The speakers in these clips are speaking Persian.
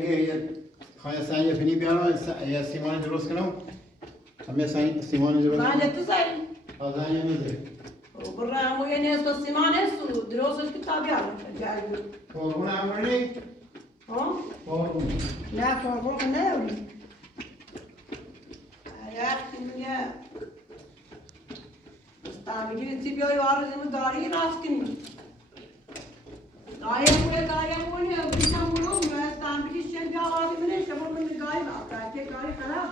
که خواهی سعی فنی بیارم یا سیمان درست کنم همه سیمان درست من کنم تو زای آزانی میده برای همون یه نیست و سیمان است و درستش کتابی هم جایی قربون عمرنی ها؟ قربون نه قربون که نه رفتی میگه استعمالی تی بیای وارد داری راست کنی گایم بیشتر مونم استعمالی شن بیا وارد منه شما من گایم آقا که گایم خراب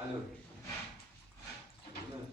Alo. Değil mi?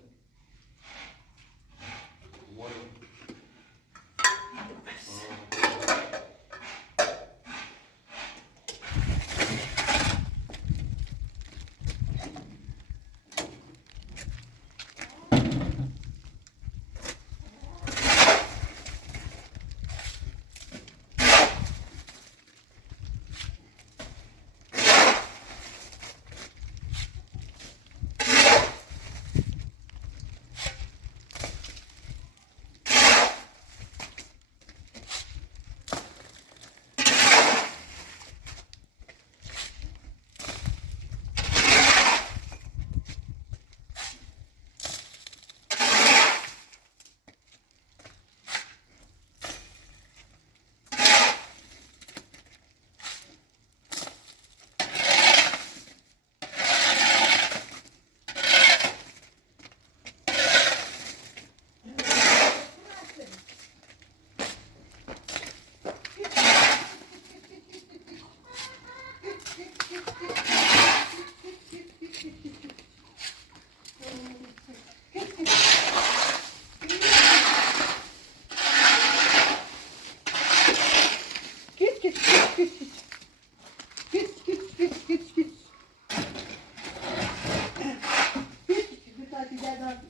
Umarım.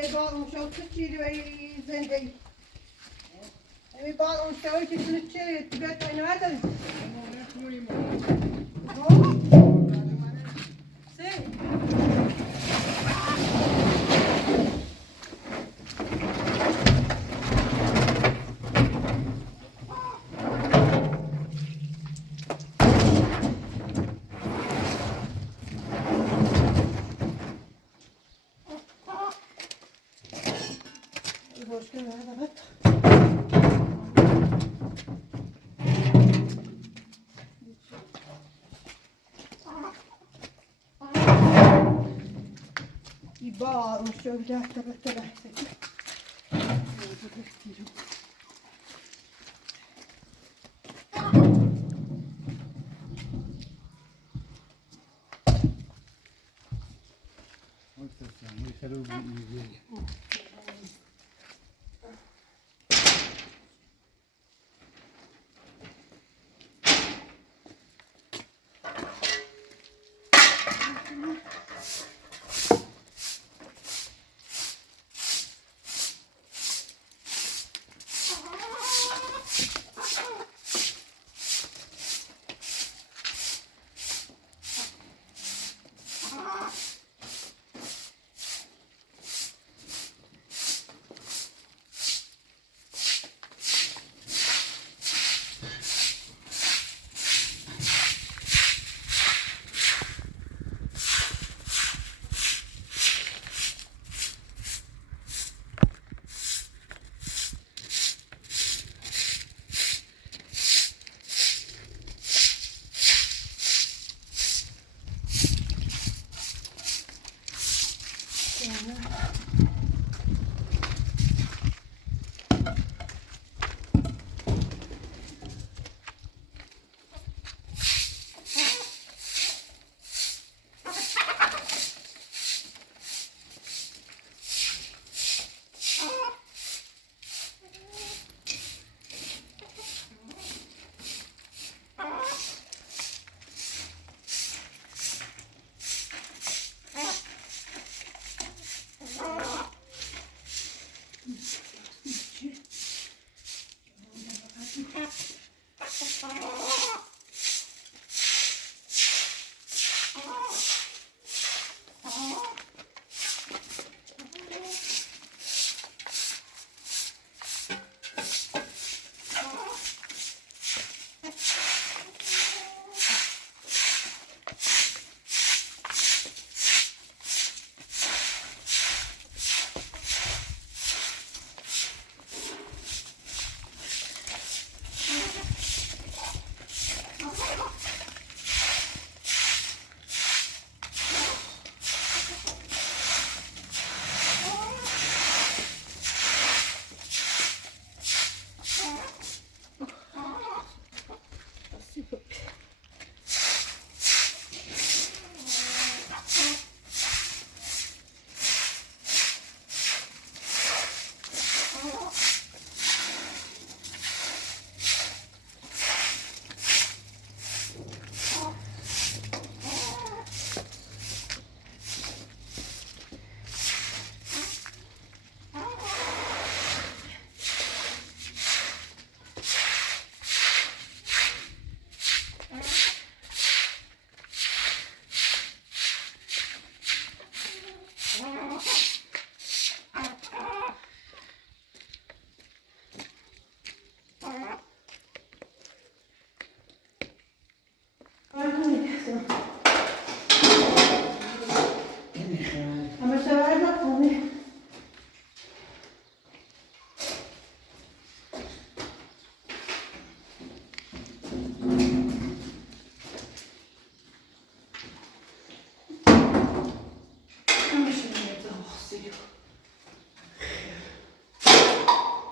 They bought them so quickly then they. We bought them so quickly to get to another. Ball, show that to the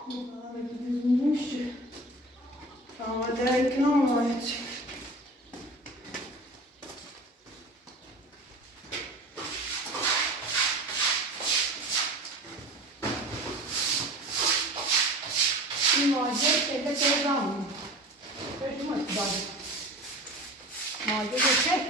Ahmet üzülmüş. Ama derken olmayacak. Macera şeyde teyzem. Gözüm açtı bari. Macera şey.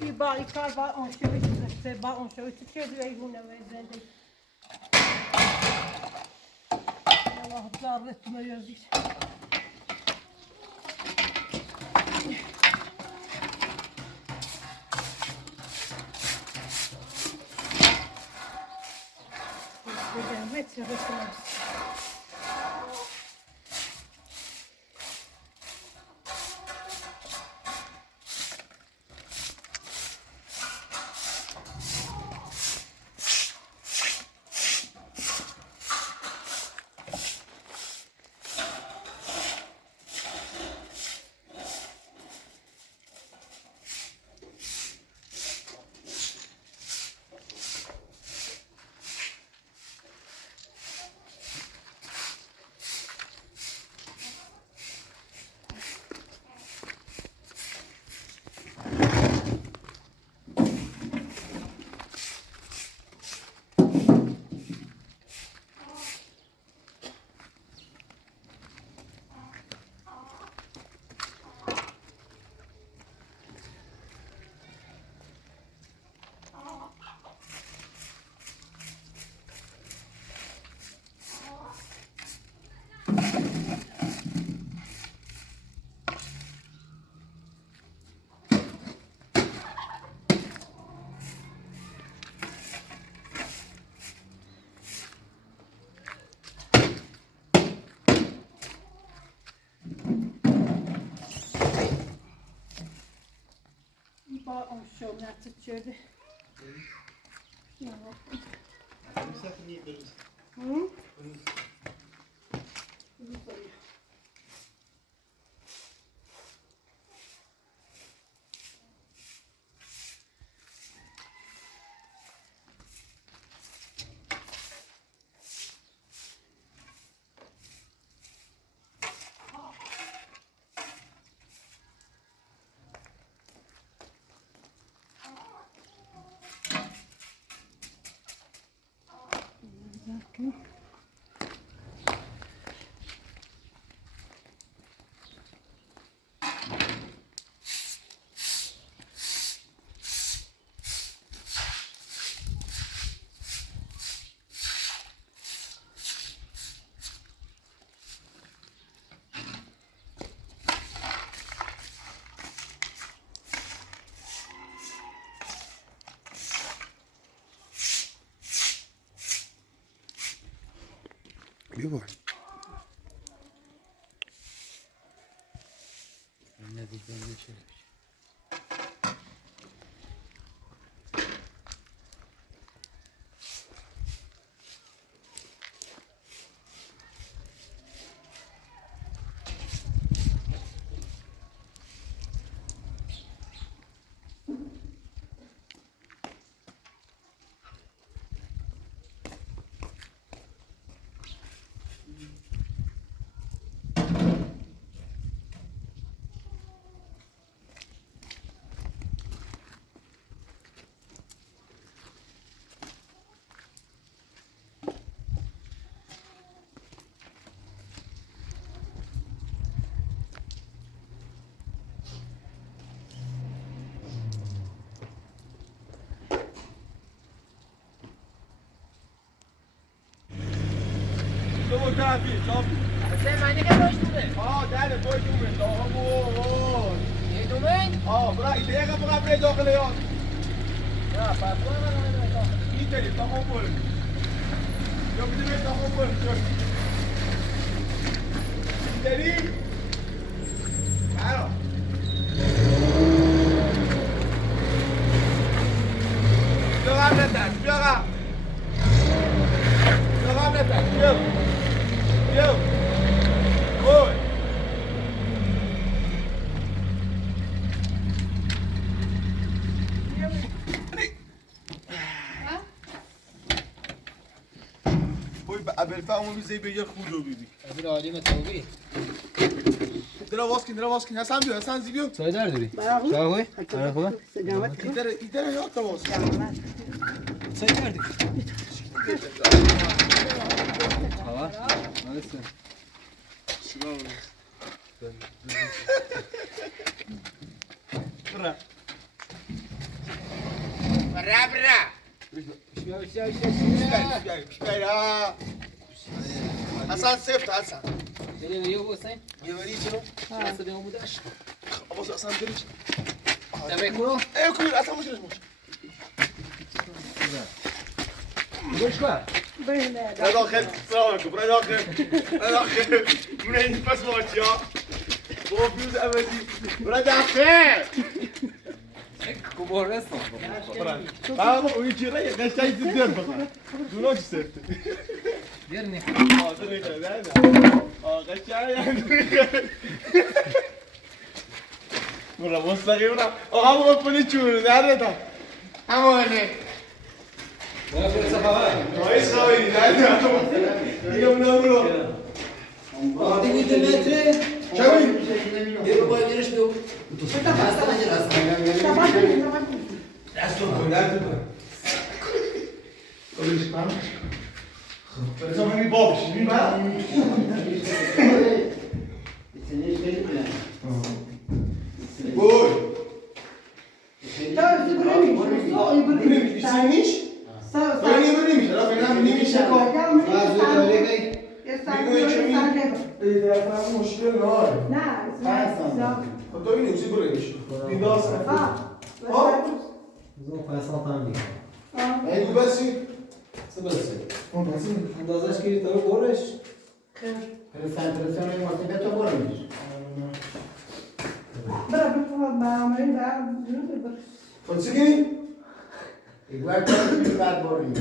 Bir barikar var, on şöyle çizirse, var on şöyle çizirse ve yine vezelde. Allah zarretme yazıyor. Metre resimler. On şöyle çizirdi. Hı? Bir var. Ne diyeceğim şey. Dopo capi, dopo. Semane che vuoi stare? Oh, dai, poi tu mi dopo. E domani? Oh, bravo, idee ka para preso ka leon. Ja, pa buona non è cosa. Ite, sta kopol. Yo pidi me sta kopol. Ideri. Claro. قبلتن بیا قبل بیا قبلتن بیا بیا اوی اوی ابل فهمو بیزی بگیر خود رو بیدی ابل عالیم توبی دلا واس کن حسن بیا حسن زی بیا چای دار داری؟ برای چای خوبی؟ آره خوبه؟ ایدره یا تا واس چای دار داری؟ هوا؟ مالسته برا حسن سفت حسن داری بری او حسین؟ یه بری چرا؟ دست دیمون بودش باز حسن بری چرا؟ نمی کنو؟ ای کویر حسن مشکلش موش گوش کن برای داخل سلام علیکم برای داخل من این پس ماچی ها با فیوز عوضی برای داخل کبار رستم برای با اونی چیره یه قشتایی تو در بخواه دونا چی سفته دیر نیست آده نیده نه قشتایی برای مستقیم برای آقا با کنی چونه در تا همانه برای فرصه خواهد نایس خواهی نه دیگه اونم برو آتی گویده متره چوی یه رو باید گیرش دو دستا نگیر دستو کن دستو کن کلش کن برسام همی بابش می برم بوی بریم سینیش بریم را فعلا نمیشه کار مشکل نه خب تو ببینیم چی بریمش دیدار سفر پیسان تام دیگه ایگو بسی چه برسی؟ اندازش که تو برش Presentazione molto buona. خود چی کنی؟ Guarda il barborino.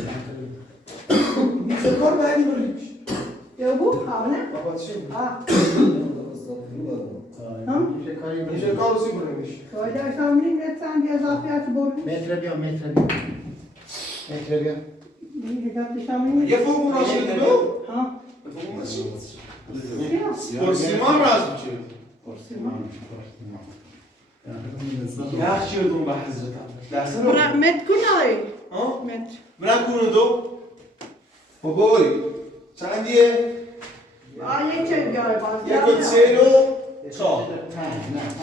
چه کار باید بریمش بابا چی؟ میشه کار رو سی بریمش Mentre abbiamo. یه فوق ناشید بگو فوق ناشید پرسیمان راز میشه یخ شیردون به حضرتم درسته رو برم کنه دو بابای چندیه؟ یک و 44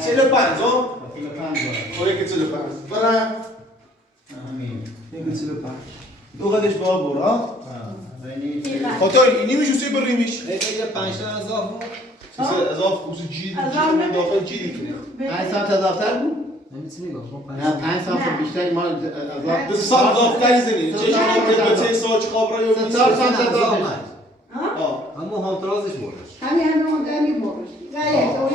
45 ها؟ یک 45 برم یک 45 دو قدش با برا خاطر اینی میشه سی بریمیش یه 5 تا اضافه بود اضافه خوزی جیدی داخل جیدی 5 سانت اضافه بود؟ نمیتونی گفت نه 5 سانت بیشتری ما اضافه دو سال اضافه تری زنی چشم به 3 سال خواب را یا 4 سانت اضافه همون هانترازش بردش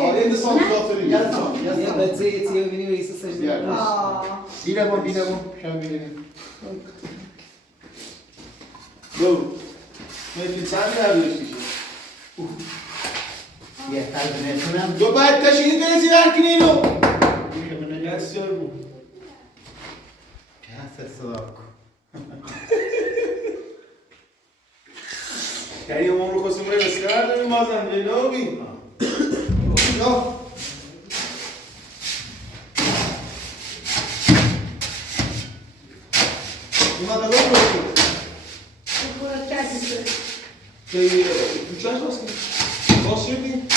این دو سال اضافه تری یه بچه یه تیه بینی و ایسا سجده بردش بینه بون شما بینه دو میتونی چند دردشتی یه قلب نتونم دو باید تشکیل کنی زیران کنی اینو بسیار بود کسه صداکو یعنی اون رو خواستیم روی بسیار داریم بازم بینا بین یا اومد الان رو که دوچهش باز کنی باز شدیم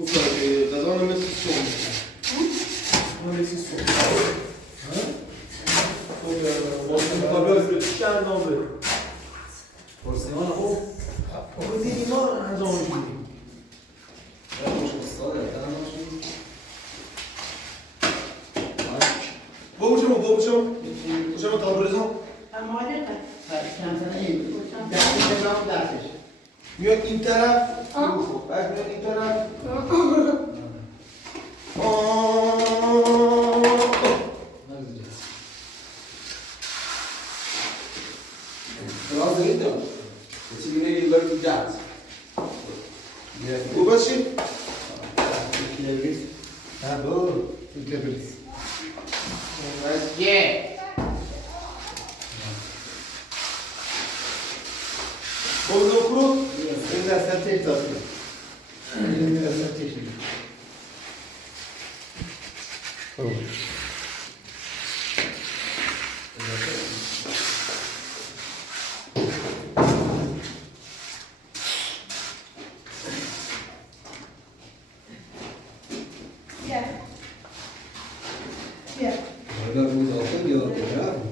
گفتم که غذا مثل سون مثل سون چند نام بره پرسیمان خوب خود دیدی ما از آن شدیم بابوشم تا برزم میاد این طرف بعد میاد این طرف Vamos no cru? Ainda acertei todo. Ainda acertei. Yeah. Yeah. Agora muito alto, eu tô bravo.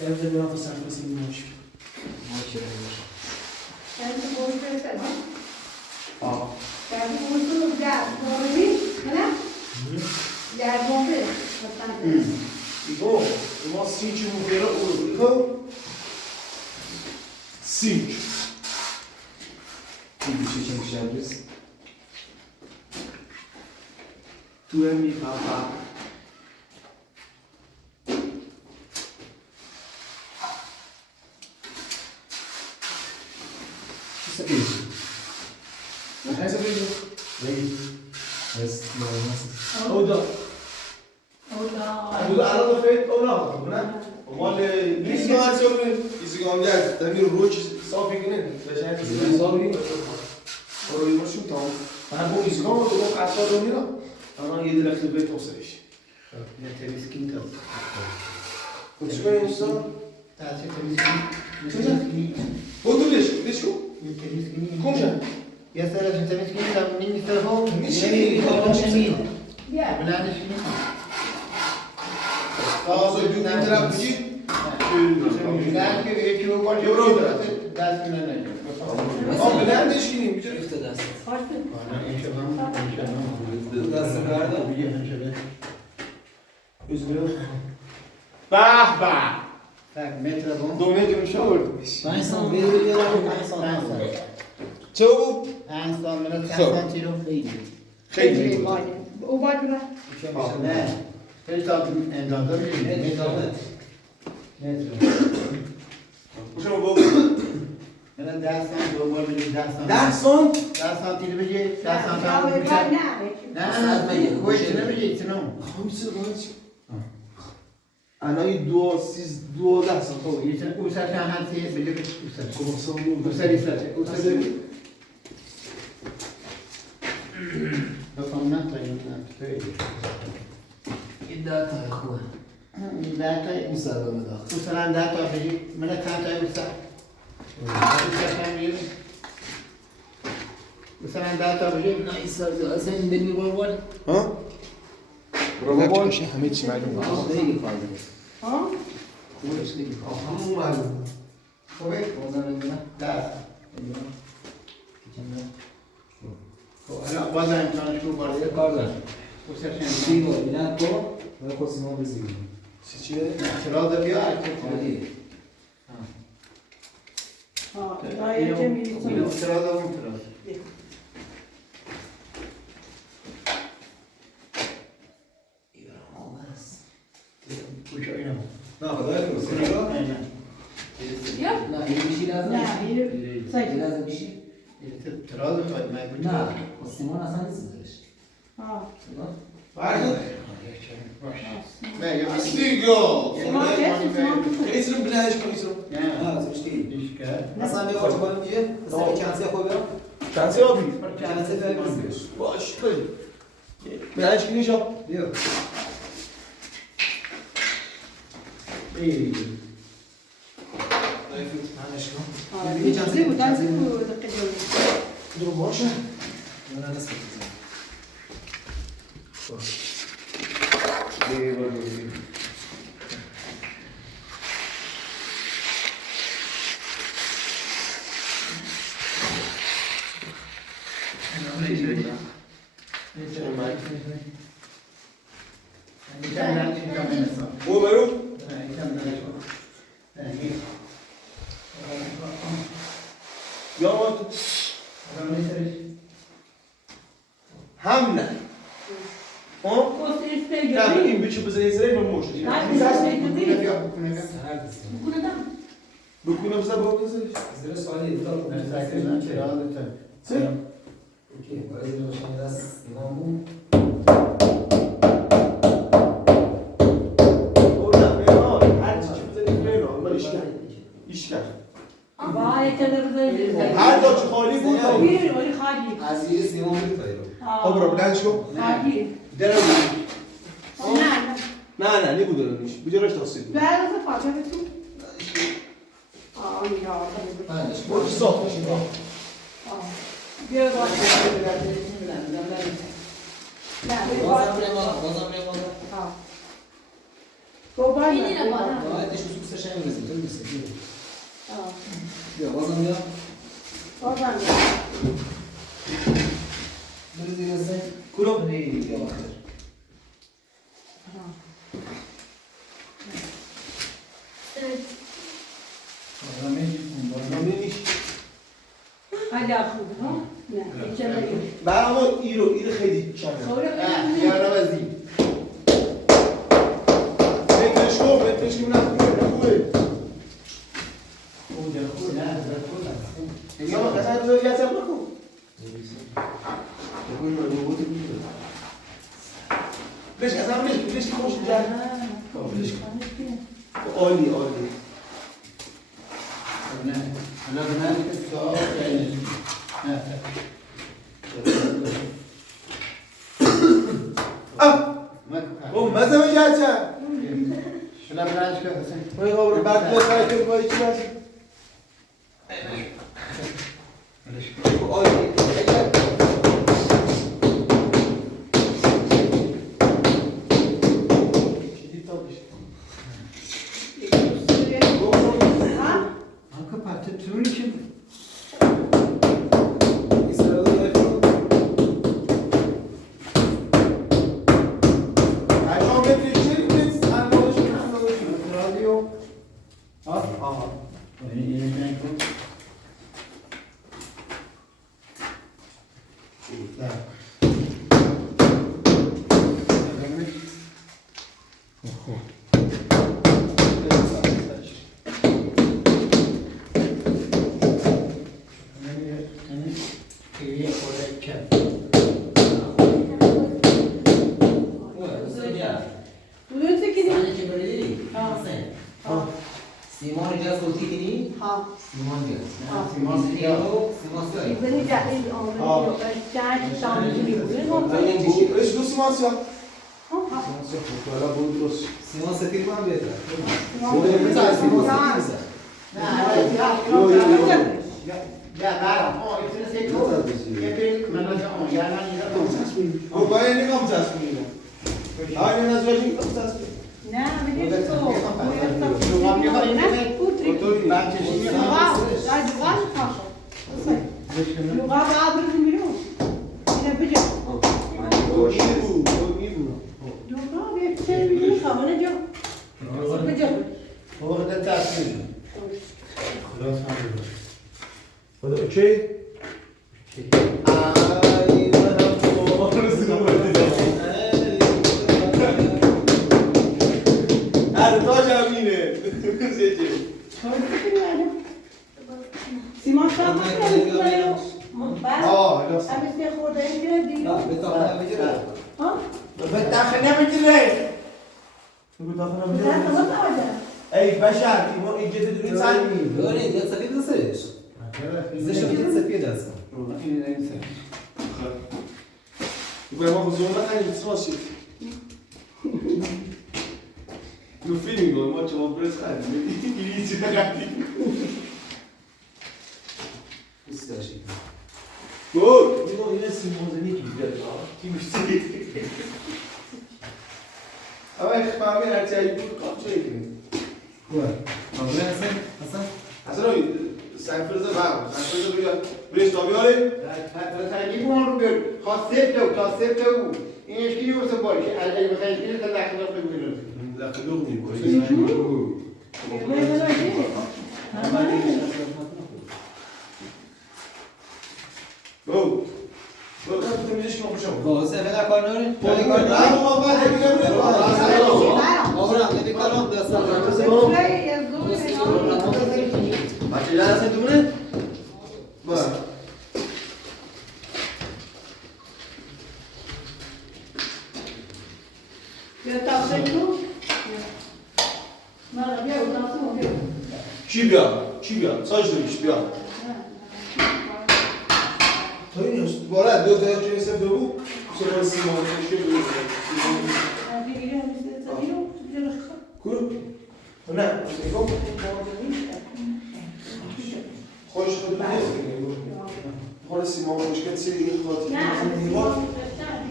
Evde bir hafta sayfasını bulmuş. Bom, o nosso sítio no verão, o sítio. Bir şey çalışacağız. Tu é mi papá. Isso é isso. Essa vez. Esse não é nossa. Oda. Bu da arada fayet ona buna. Ama biz var sonra izgam geldi. Tabii roç safiginin. Beşer kızı safigin. Orayı nasıl tamam. Ben bu izgam o da kaçta dönüyor. Ama 7 lira bir tosayış. Ne temizkin kaldı. Konuşmayın usta. Taşı temizkin. Otur leş şu. Temizkin. Konuşa. Ya sana temizkin tam mingi tarafı. Niçin? Bilen işini. Daha sonra bir taraf bir Bilen ki geçiyor var. Euro da. Dersine ne? Ama bilen de işini bir şey. İfte dersin. Bana inşallah. Dersin nerede? Üzgünüm. Bah bah. Tak metre bon. Dolayı girmiş olurdu. Ben sana bir yer alayım. Ben sana. Çabuk. En son bana sen tiro. Haydi. O var mı? Ne? Hiç aldım en azından. Ne kaldı? Metre. Uşama bol. Bana dersen doğru bir dersen. Derson. Dersen tiro bir dersen tamam. Ne? Ne? Koy içine mi gitsin o? Hamsi var. Anayı duo siz duo dersin. O içine usarsan hansi bilir usar. Konuşsam bu. Usar usar. Usar. Bakalım ne yapayım. İddia tarihı. Data Müsaade daha. usaran data biji mana kanta usar. Usarsan yeri. Usaran data biji. Neyse, sen beni var. Ha? Bravo bol. Hamit Şimaydım. Değil fazla. Ha? Bu işte değil. Hamum var. Oke. Ondan önce Data. geçenler. Ana bazen tanışma var. Yukarıda. Usarsan. Şey var, Binato ve Cosimo Bezigli. Seçile. Sırada bir ay. Hadi. Ha. Gayet cemil. Yine sırada mı sırada? İnanılmaz. Uç oynama. Ne kadar yapıyorsun? Aynen. Na, yeni bir şey lazım mı? Ne? Yeni. Say. Lazım bir şey. Sırada koymaya bu. Na, Cosimo nasıl sizdir? Ha. Var mı? Ben yok. Stigo. Simon kes, Simon kes. Esrim bilen eşkin esrim. Ya. Ha, bir şey değil. İşte. Hasan Bey orta bölüm diye. Tamam. Sen kendisi yapabilir. Kendisi abi. Kendisi yapabilir. Baş koy. Bilen eşkin iş yap. Yok. İyi. Ha. Bizi bu dansı bu dakika Dur boş ver. Bana nasıl yapacağım? Bu Meru. Yaman. Hamle. O? Kosti isteği Ya görüyor. benim biçim bize izleyip mi moş? Ben de isteği değil. بکنم بزن با کسی زیر سوالی دیتا رو ساکن چرا دادن چه؟ اوکی برای زیر باشن دست ایمان بود اون فعلا هر چی بزنی فعلا من ایش کرد وای تلویزیون هر جا چه خالی بود بیرون ولی خالی از زیر سیمان بود تایرو خب رو بلندش کن خالی درم نه نه نبود درنش بجرش تفصیل بعد از فاطمه تو یا بعدش برو صاف میشه بیا باید بازم بازم گوبای باید سوسش هم می‌رسیم تو می‌رسیم بیا بازم بیا برو زیر سن کلوب بیا آخر برام ایرو خیلی چنده یا نوازی مترش کن نخوبه اون خوب نه یا ما قطعه بذاری یه سر نکن ليش أسامة ليش تخش الجاي؟ ليش؟ أولي أنا بنالك السؤال ما زمان جالسة شو لا بنالك حسين ما يغور بعد ما خايف ما يجلس أولي سیمان سفید من بهتر Ya, barang. Oh, itu nasi tu. Kepil mana jauh? Ya, mana ni tu? वो बाय नहीं कम चास में आज ना सोची कम चास में نه بده تو Rumah ni hari ni. پوتری Bang sini. لغات لا لغات خاصة لغات عابر المليون إذا بجا لغات يكتب لي خبرنا جو بجا هو هذا تأثير. خلاص هذا. هذا اوكي سیمان شام می‌کنه اه لا أبي خورده این دیگه بتاخنا بجرا ها بتأخر نبتدي. تقول تاخذ لا من تمام اي بشر ما اجت تدري ثاني بيوري ديال سفيد نصيش زي شو ديال سفيد هسه يبقى ما خذوا ما كان يتسوى شيء No feeling on what you press card. Easy card. استاشي Oh, you know, yes, Mozambique is good. Qui me dit? Ah ouais, je parle à tia il peut comme tu es. كويس طب حسن حسن Asano, San Francisco, Please stop your ثاني مو ربيع. خاصيته. إيش كيلو سبوري؟ اللي بخير كيلو تلاقي نقطة منه. لا خلوهم يقول. Go. Go, kan du inte komma så? بابا سه فعلا کار نورین Ja, det var bara det vi kan göra. آورم نبی کارم دست چی بیا ساج دویش بیا تو این هست باره دو تا چیزی سب دو سر سیمان تشکیل دویش کورو نه سیگو خوش خود نیست خود سیمان مشکل سری این خاطر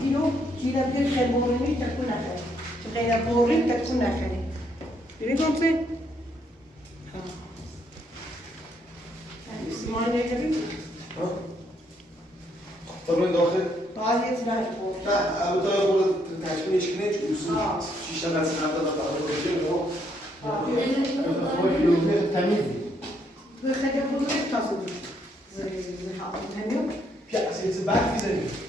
اینو چیزا پیش بورنی تکون نخری غیر بورنی تکون نخری دیدی کنسی؟ سیمان نگری؟ طبعا داخل باید یه تنهایی بود نه البته خود تشکیلش کنه چون اصول شیشتن از نفته و تعالی تمیزی خیلی بزرگ تاسو زی حالا Ja, als je het erbij gezet.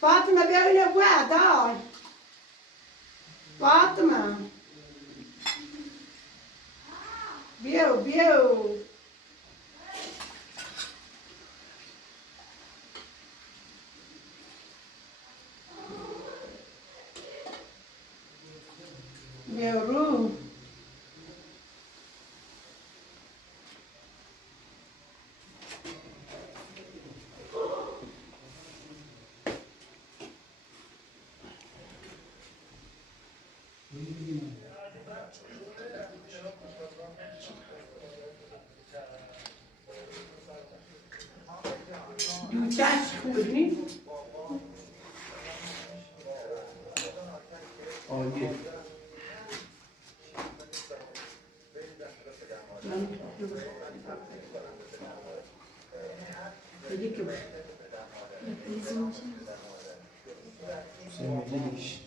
فاطمه بیا اینو بوه دار فاطمه بیو رو دوتاش خوبه بینید؟ عالیه. دیگه که سمیدیش